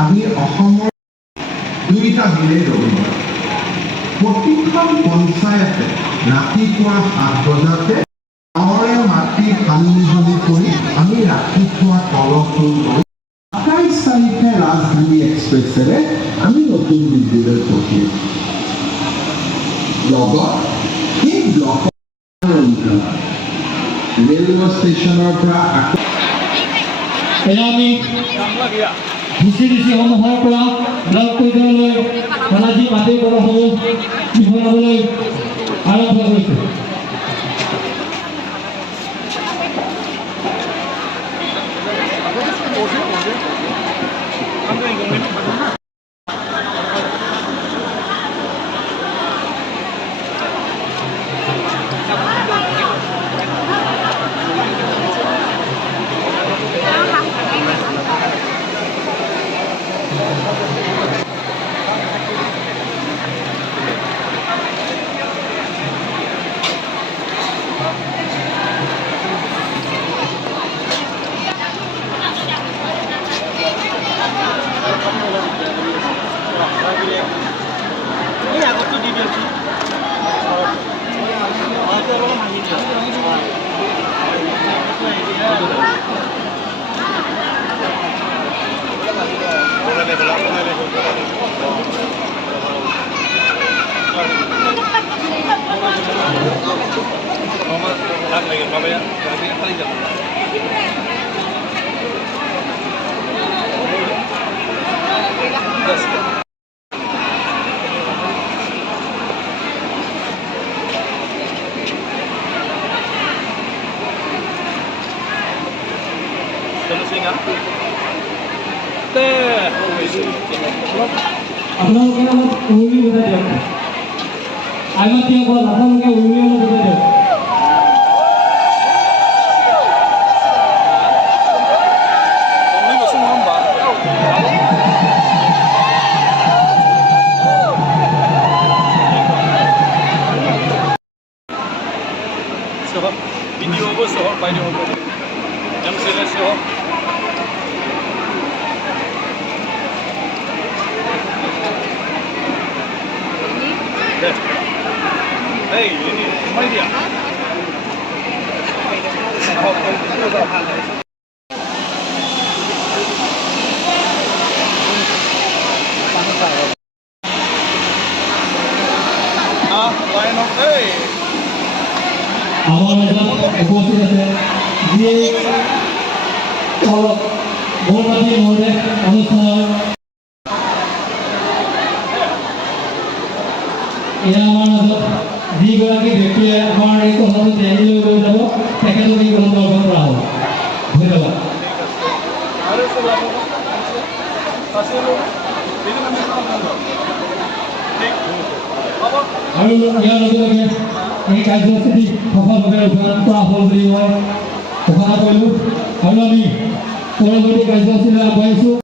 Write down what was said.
আমি অসমৰ দুইটা দিনেই ৰবিবাৰ প্ৰতিখন পঞ্চায়তে ৰাতিপুৱা 7 বজাতে গাঁৱৰে মাটি সানি কৰি আমি ৰাতিপুৱা কলহটো লৈ 27 তাৰিখে ৰাজধানী এক্সপ্ৰেছেৰে আমি নতুন দিল্লীলৈ পঠিয়াম। লগত সেই ব্লকৰ ৰেলৱে ষ্টেচনৰ পৰা আমি সমূহৰ পৰা ব্লক পৰ্যায়লৈ সামাজিক মাটি কলহসমূহ মিহলাবলৈ আৰম্ভ কৰিছে। আপোনালোকে অলপ উৰুলি বুজাই দিয়ক। আগতীয়াকৈ আপোনালোকে উৰুলি অলপ বুজাই দিয়ক। Video bos soal pai dia bos. Yang sila soal. Hey, ini mai dia. Line of hey. আমাৰ মাজত উপস্থিত আছে যিয়ে মূলবাদী মহোদয় অনুষ্ঠানৰ এয়া আমাৰ মাজত যিগৰাকী ব্যক্তিয়ে আমাৰ এই কথাটো দিল্লীলৈ লৈ যাব তেখেতক এই কথাটো অৰ্পণ কৰা হ'ব। ধন্যবাদ। আৰু ইয়াৰ লগে লগে এই কাৰ্যসূচী সফলভাৱে ৰূপায়ণ কৰা হ'ল বুলি মই ঘোষণা কৰিলোঁ আৰু আমি পৰৱৰ্তী কাৰ্যসূচীলৈ আগবাঢ়িছোঁ।